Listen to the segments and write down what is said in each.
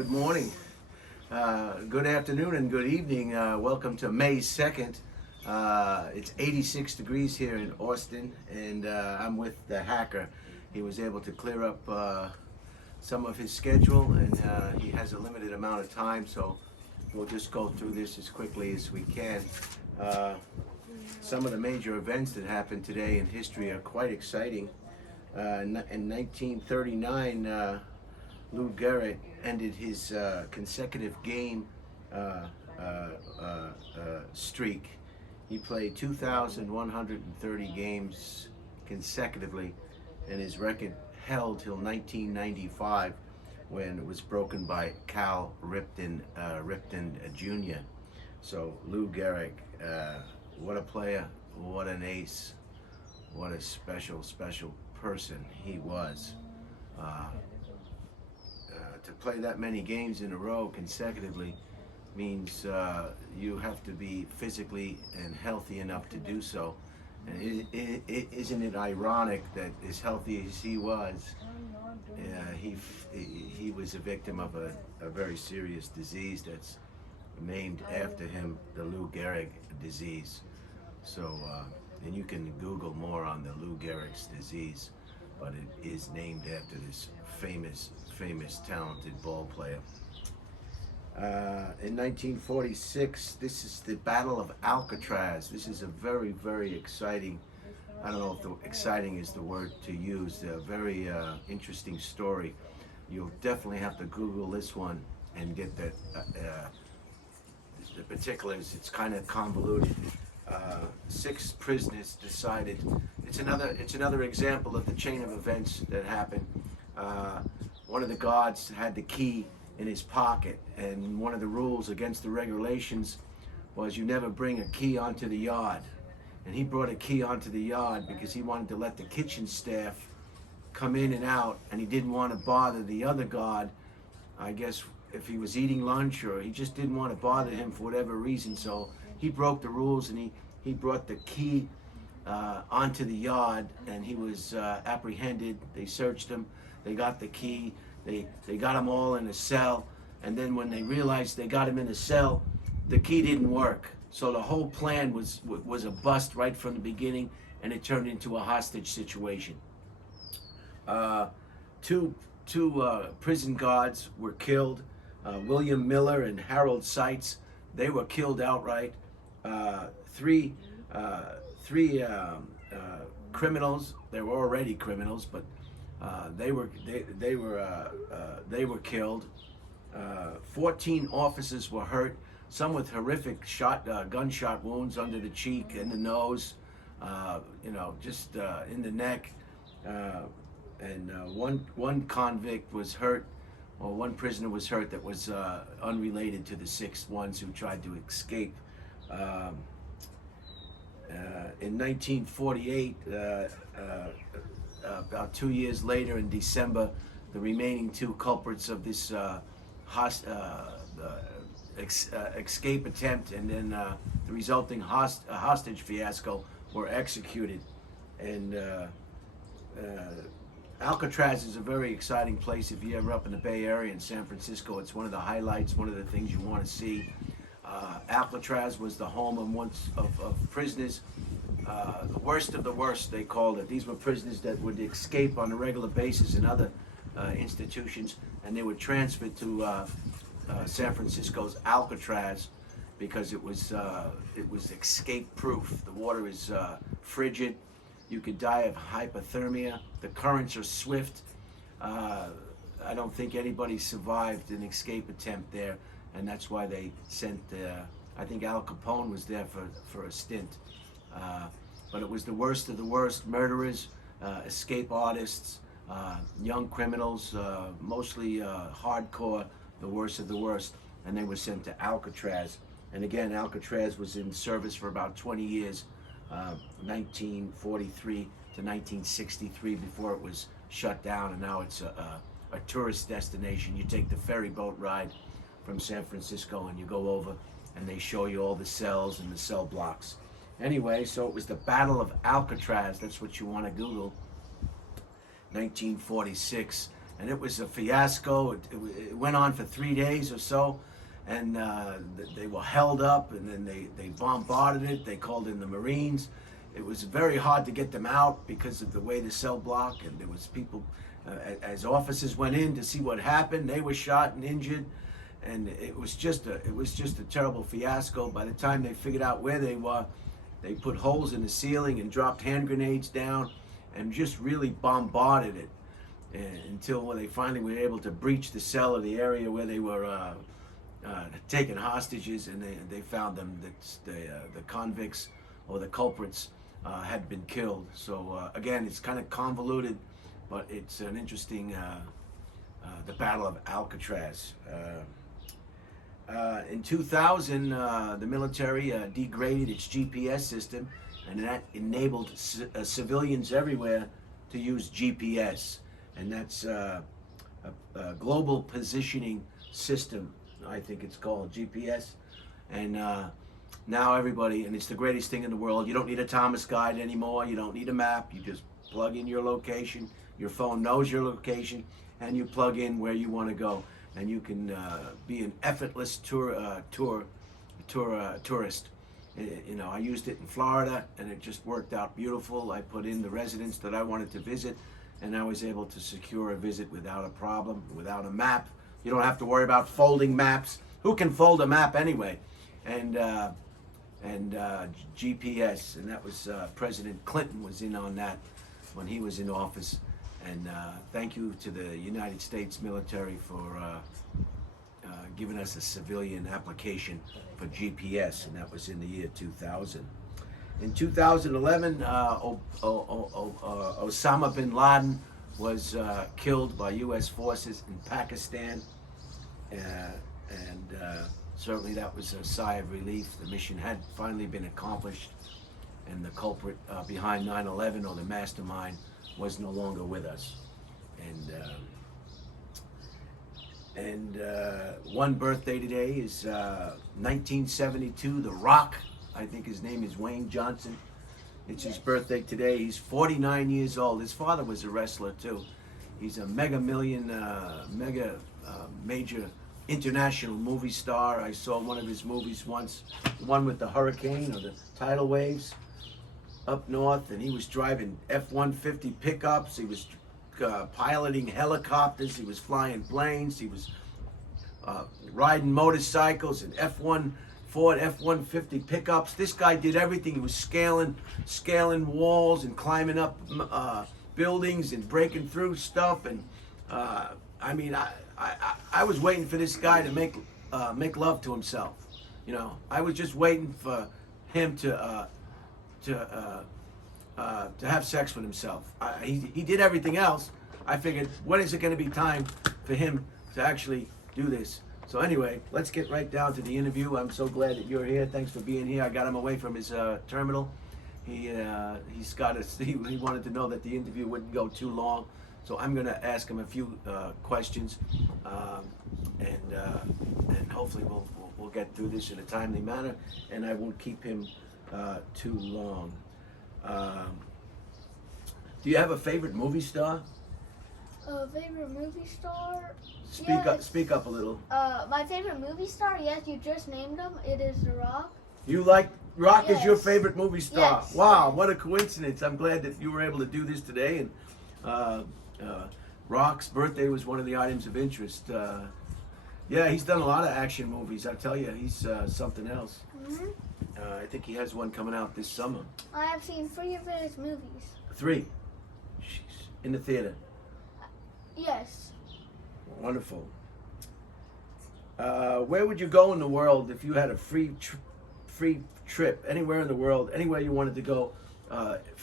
Good morning, good afternoon, and good evening. Welcome to May 2nd. It's 86 degrees here in Austin, and I'm with the hacker. He was able to clear up some of his schedule, and he has a limited amount of time, so we'll just go through this as quickly as we can. Some of the major events that happened today in history are quite exciting. In 1939, Lou Gehrig ended his consecutive game streak. He played 2,130 games consecutively, and his record held till 1995, when it was broken by Cal Ripken Jr. So Lou Gehrig, what a player, what an ace, what a special person he was. To play that many games in a row consecutively means you have to be physically and healthy enough to do so. And isn't it ironic that as healthy as he was, he was a victim of a very serious disease that's named after him, the Lou Gehrig disease. So, and you can Google more on the Lou Gehrig's disease, but it is named after this famous, talented ball player. In 1946, this is the Battle of Alcatraz. This is a very exciting, I don't know if exciting is the word to use, a very interesting story. You'll definitely have to Google this one and get the particulars. It's kind of convoluted. 6 prisoners decided. It's another example of the chain of events that happened. One of the guards had the key in his pocket, and one of the rules against the regulations was you never bring a key onto the yard. And he brought a key onto the yard because he wanted to let the kitchen staff come in and out, and he didn't want to bother the other guard, I guess, if he was eating lunch, or he just didn't want to bother him for whatever reason. So he broke the rules, and he brought the key onto the yard, and he was apprehended. They searched him. They got the key. They got him all in a cell, and then when they realized they got him in a cell, the key didn't work. So the whole plan was a bust right from the beginning, and it turned into a hostage situation. Two prison guards were killed. William Miller and Harold Seitz, they were killed outright. Three criminals. They were already criminals, but they were killed. 14 officers were hurt. Some with horrific gunshot wounds under the cheek and the nose, just in the neck. And one convict was hurt, or one prisoner was hurt that was unrelated to the 6 ones who tried to escape. In 1948, about 2 years later, in December, the remaining 2 culprits of this escape attempt and then the resulting hostage fiasco were executed. And Alcatraz is a very exciting place. If you're ever up in the Bay Area in San Francisco, it's one of the highlights, one of the things you want to see. Alcatraz was the home of prisoners, the worst of the worst, they called it. These were prisoners that would escape on a regular basis in other institutions, and they were transferred to San Francisco's Alcatraz because it was escape-proof. The water is frigid. You could die of hypothermia. The currents are swift. I don't think anybody survived an escape attempt there, and that's why they sent, I think Al Capone was there for a stint. But it was the worst of the worst: murderers, escape artists, young criminals, mostly hardcore, the worst of the worst, and they were sent to Alcatraz. And again, Alcatraz was in service for about 20 years, 1943 to 1963, before it was shut down, and now it's a tourist destination. You take the ferry boat ride from San Francisco and you go over, and they show you all the cells and the cell blocks. Anyway, so it was the Battle of Alcatraz. That's what you want to Google. 1946, and it was a fiasco. It went on for 3 days or so, and they were held up, and then they bombarded it. They called in the Marines. It was very hard to get them out because of the way the cell block, and there was people, as officers went in to see what happened, they were shot and injured, and it was just a terrible fiasco. By the time they figured out where they were, they put holes in the ceiling and dropped hand grenades down, and just really bombarded it until when they finally were able to breach the cell of the area where they were taking hostages, and they found them that the convicts or the culprits had been killed. So again, it's kind of convoluted, but it's an interesting, the Battle of Alcatraz. In 2000, the military degraded its GPS system, and that enabled civilians everywhere to use GPS. And that's a global positioning system, I think it's called, GPS. And now everybody, and it's the greatest thing in the world, you don't need a Thomas guide anymore, you don't need a map, you just plug in your location, your phone knows your location, and you plug in where you want to go. And you can be an effortless tourist. You know, I used it in Florida, and it just worked out beautiful. I put in the residence that I wanted to visit, and I was able to secure a visit without a problem, without a map. You don't have to worry about folding maps. Who can fold a map anyway? And GPS, and that was President Clinton was in on that when he was in office. And thank you to the United States military for giving us a civilian application for GPS, and that was in the year 2000. In 2011, Osama bin Laden was killed by U.S. forces in Pakistan, and certainly that was a sigh of relief. The mission had finally been accomplished, and the culprit behind 9/11, or the mastermind, was no longer with us. And one birthday today is 1972. The Rock, I think his name is Wayne Johnson. It's his birthday today. He's 49 years old. His father was a wrestler too. He's a major international movie star. I saw one of his movies once, the one with the hurricane or the tidal waves up north, and he was driving F-150 pickups. He was piloting helicopters. He was flying planes. He was riding motorcycles and Ford F-150 pickups. This guy did everything. He was scaling walls and climbing up buildings and breaking through stuff. And I mean, I was waiting for this guy to make love to himself. You know, I was just waiting for him to have sex with himself. He did everything else. I figured, when is it going to be time for him to actually do this? So anyway, let's get right down to the interview. I'm so glad that you're here. Thanks for being here. I got him away from his terminal. He wanted to know that the interview wouldn't go too long. So I'm going to ask him a few questions, and hopefully we'll get through this in a timely manner, and I won't keep him too long. Do you have a favorite movie star? A favorite movie star? Speak up a little. My favorite movie star, yes, you just named him. It is The Rock. You like Rock is your favorite movie star? Yes. Wow, what a coincidence. I'm glad that you were able to do this today. And Rock's birthday was one of the items of interest. Yeah, he's done a lot of action movies. I tell you, he's something else. Mm-hmm. I think he has one coming out this summer. I have seen 3 of his movies. 3? Jeez. In the theater? Yes. Wonderful. Where would you go in the world if you had a free trip anywhere in the world, anywhere you wanted to go?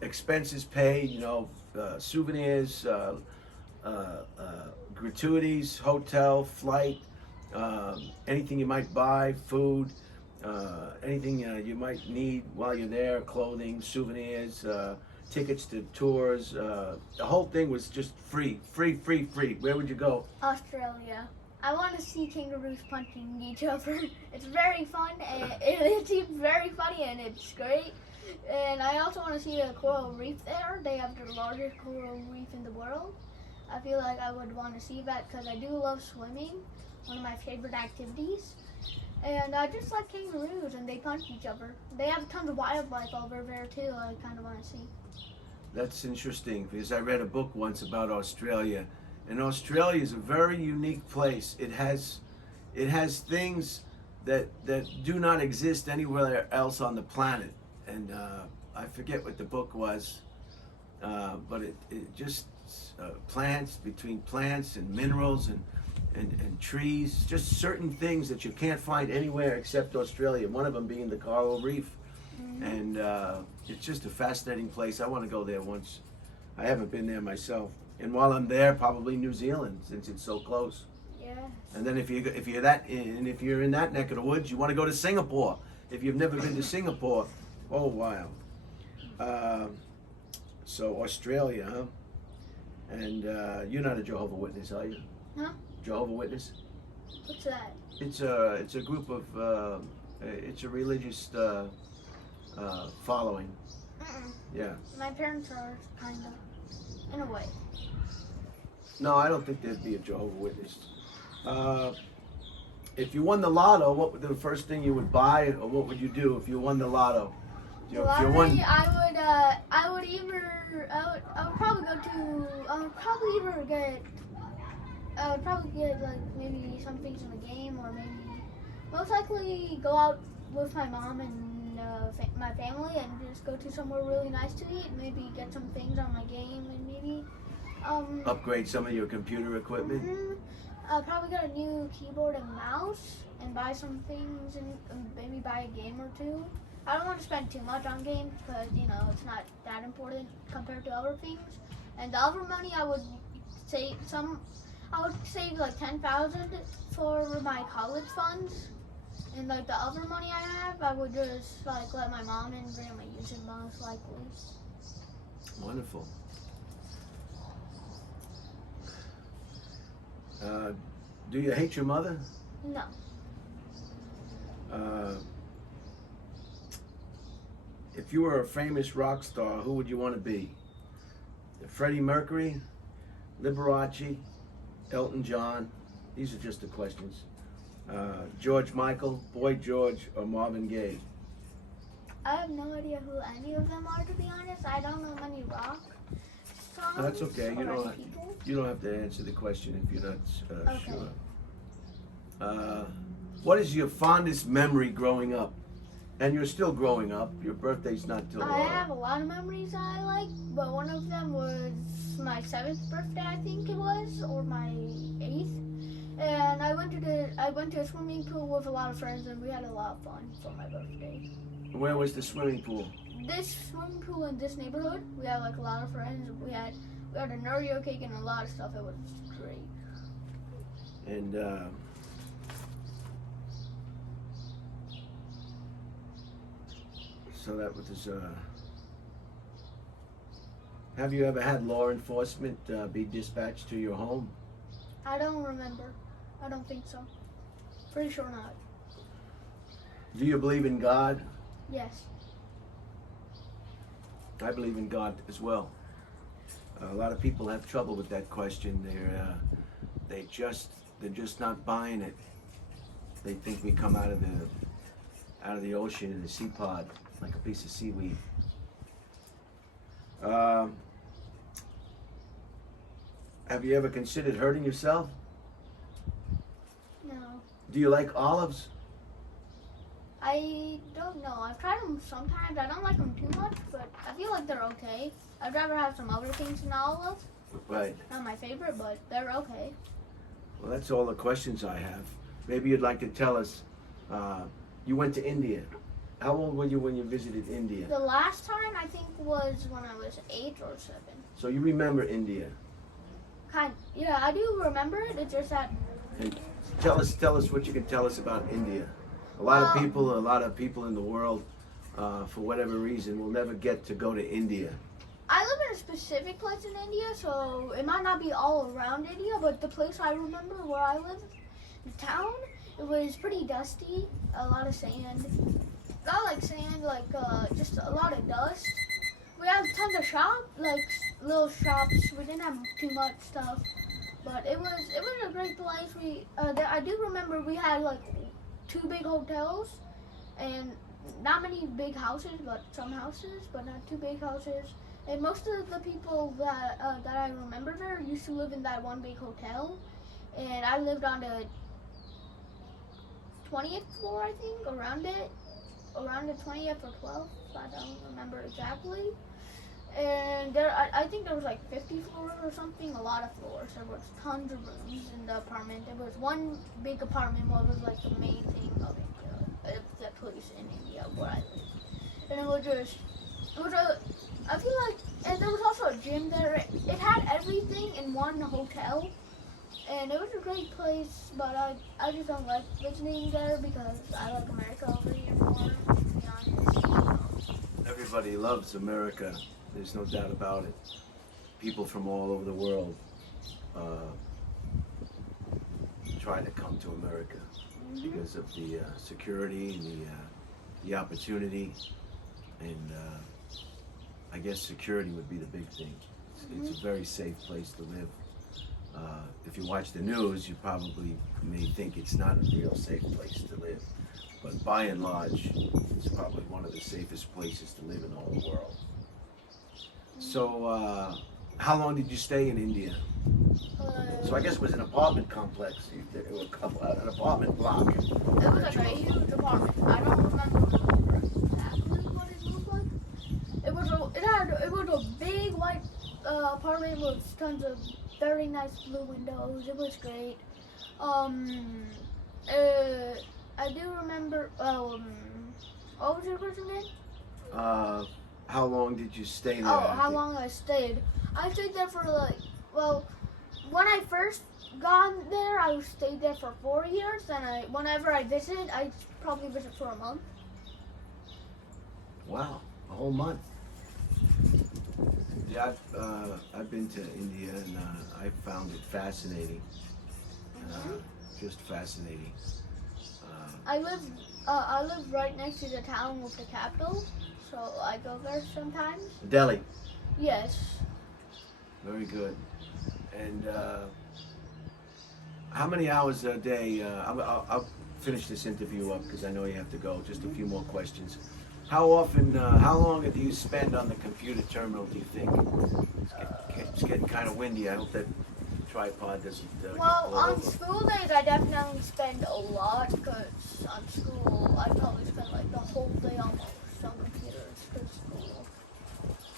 Expenses paid, you know, souvenirs, gratuities, hotel, flight, anything you might buy, food, anything you might need while you're there, clothing, souvenirs, tickets to tours. The whole thing was just free. Where would you go? Australia. I want to see kangaroos punching each other. It's very fun, and it seems very funny, and it's great. And I also want to see a coral reef there. They have the largest coral reef in the world. I feel like I would want to see that because I do love swimming, one of my favorite activities. And I just like kangaroos, and they punch each other. They have tons of wildlife over there too. I kind of want to see. That's interesting because I read a book once about Australia, and Australia is a very unique place. It has things that do not exist anywhere else on the planet, and I forget what the book was, but it just plants between plants and minerals and trees, just certain things that you can't find anywhere except Australia. One of them being the coral reef. And it's just a fascinating place. I want to go there once. I haven't been there myself. And while I'm there, probably New Zealand, since it's so close. Yeah. And then if you're in that neck of the woods, you want to go to Singapore. If you've never been to Singapore, oh wow. So Australia, huh? And you're not a Jehovah's Witness, are you? Huh? Jehovah's Witness? What's that? It's a group of it's a religious following. Mm-mm. Yeah. My parents are kind of, in a way. No, I don't think there'd be a Jehovah's Witness. If you won the lotto, what would the first thing you would buy, or what would you do if you won the lotto? You know, if you won, I would probably go to, I would probably either get, I would probably get like maybe some things in the game, or maybe most likely go out with my mom and my family and just go to somewhere really nice to eat. Maybe get some things on my game and maybe upgrade some of your computer equipment. I'll probably get a new keyboard and mouse and buy some things and maybe buy a game or two. I don't want to spend too much on games because, it's not that important compared to other things. And the other money I would save like 10,000 for my college funds. And like the other money I have, I would just like let my mom and grandma use it most likely. Wonderful. Do you hate your mother? No. If you were a famous rock star, who would you want to be? Freddie Mercury, Liberace, Elton John? These are just the questions. George Michael, Boy George, or Marvin Gaye? I have no idea who any of them are, to be honest. I don't know many rock songs. That's okay. Or people. You don't have to answer the question if you're not Okay. sure. What is your fondest memory growing up? And you're still growing up. Your birthday's not till. I have a lot of memories I like, but one of them was my 7th birthday, I think it was, or my 8th. And I went to a swimming pool with a lot of friends, and we had a lot of fun for my birthday. Where was the swimming pool? This swimming pool in this neighborhood, we had like a lot of friends. We had an Oreo cake and a lot of stuff. It was great. And so that was. Have you ever had law enforcement be dispatched to your home? I don't remember. I don't think so. Pretty sure not. Do you believe in God? Yes. I believe in God as well. A lot of people have trouble with that question. They're just not buying it. They think we come out of the ocean in a sea pod like a piece of seaweed. Have you ever considered hurting yourself? No. Do you like olives? I don't know. I've tried them sometimes. I don't like them too much, but I feel like they're okay. I'd rather have some other things than olives. Right. Not my favorite, but they're okay. Well, that's all the questions I have. Maybe you'd like to tell us, you went to India. How old were you when you visited India? The last time I think was when I was 8 or 7. So you remember India. Yeah, I do remember it. It's just that. And tell us what you can tell us about India. A lot of people in the world, for whatever reason, will never get to go to India. I live in a specific place in India, so it might not be all around India, but the place I remember where I live, the town, it was pretty dusty, a lot of sand. Not like sand, like just a lot of dust. We have tons of shops, like little shops. We didn't have too much stuff, but it was a great place. I do remember we had like two big hotels and not many big houses, but some houses, but not too big houses. And most of the people that I remember there used to live in that one big hotel, and I lived on the 20th floor, I think, around the 20th or 12th. I don't remember exactly. And I think there was like 50 floors or something, a lot of floors. There was tons of rooms in the apartment. It was one big apartment, what was like the main thing of India, the place in India where I lived. And it was a, I feel like, and there was also a gym there. It had everything in one hotel. And it was a great place, but I just don't like visiting there because I like America over here more, to be honest. Everybody loves America. There's no doubt about it. People from all over the world try to come to America because of the security and the opportunity, and I guess security would be the big thing. It's a very safe place to live. If you watch the news, you probably may think it's not a real safe place to live, but by and large, it's probably one of the safest places to live in the whole world. So, how long did you stay in India? So I guess it was an apartment complex, an apartment block. It was like a huge apartment. I don't remember exactly what it looked like. It was a big white apartment with tons of very nice blue windows. It was great. I do remember. What was your question again? How long did you stay there? Oh, how long I stayed? I stayed there for when I first got there, I stayed there for 4 years. And whenever I visit, I probably visit for a month. Wow, a whole month. Yeah, I've been to India and I found it fascinating. Just fascinating. I live right next to the town with the capital, so I go there sometimes. Delhi. Yes. Very good. And how many hours a day? I'll finish this interview up because I know you have to go. Just a few more questions. How often? How long do you spend on the computer terminal? Do you think? It's getting kind of windy. I hope that tripod doesn't. Get Well, blown on over. school days, I definitely spend a lot because on school, I probably spend like the whole day almost on computers because school.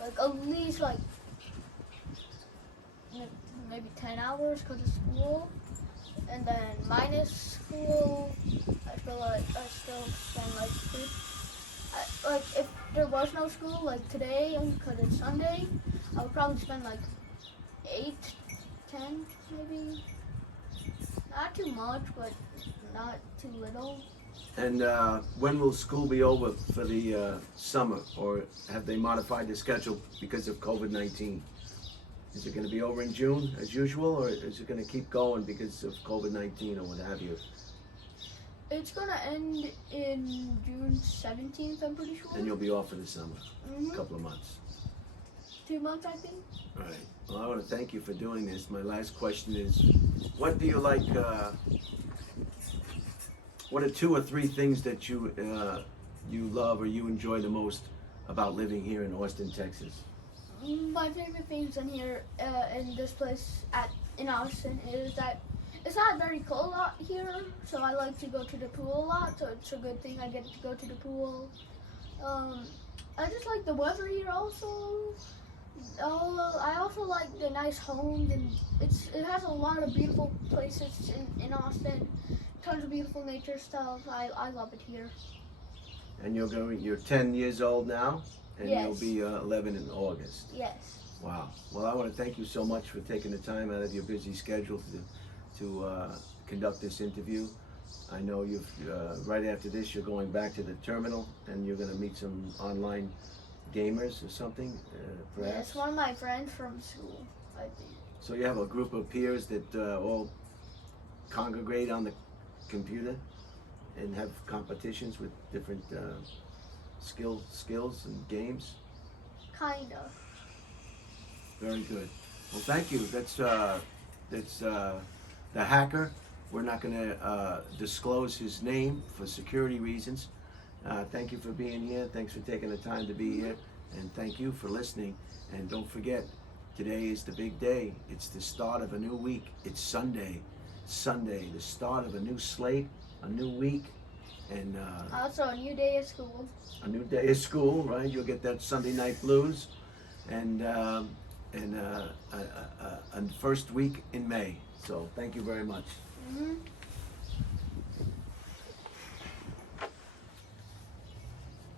Like at least like maybe 10 hours because of school. And then minus school, I feel like I still spend like like if there was no school, like today, because it's Sunday, I would probably spend like 8, 10 maybe. Not too much, but not too little. And when will school be over for the summer, or have they modified the schedule because of COVID-19? Is it going to be over in June as usual, or is it going to keep going because of COVID-19 or what have you? It's gonna end in June 17th, I'm pretty sure. And you'll be off for the summer, a couple of months. 2 months, I think. All right. Well, I want to thank you for doing this. My last question is, what do you like? What are 2 or 3 things that you love or you enjoy the most about living here in Austin, Texas? My favorite things in here, in this place in Austin, is that it's not very cold out here, so I like to go to the pool a lot. So it's a good thing I get to go to the pool. I just like the weather here also. I also like the nice homes, and it has a lot of beautiful places in Austin. Tons of beautiful nature stuff. I love it here. And you're 10 years old now, and Yes. you'll be 11 in August. Yes. Wow. Well, I want to thank you so much for taking the time out of your busy schedule to conduct this interview. I know right after this, you're going back to the terminal, and you're going to meet some online gamers or something, perhaps? Yes, one of my friends from school, I think. So you have a group of peers that all congregate on the computer and have competitions with different skills and games? Kind of. Very good. Well, thank you. That's the hacker. We're not going to disclose his name for security reasons. Thank you for being here. Thanks for taking the time to be here. And thank you for listening. And don't forget, today is the big day. It's the start of a new week. It's Sunday. Sunday, the start of a new slate, a new week. And Also, a new day of school. a new day of school, right? You'll get that Sunday night blues. And first week in May. So thank you very much. Mm-hmm.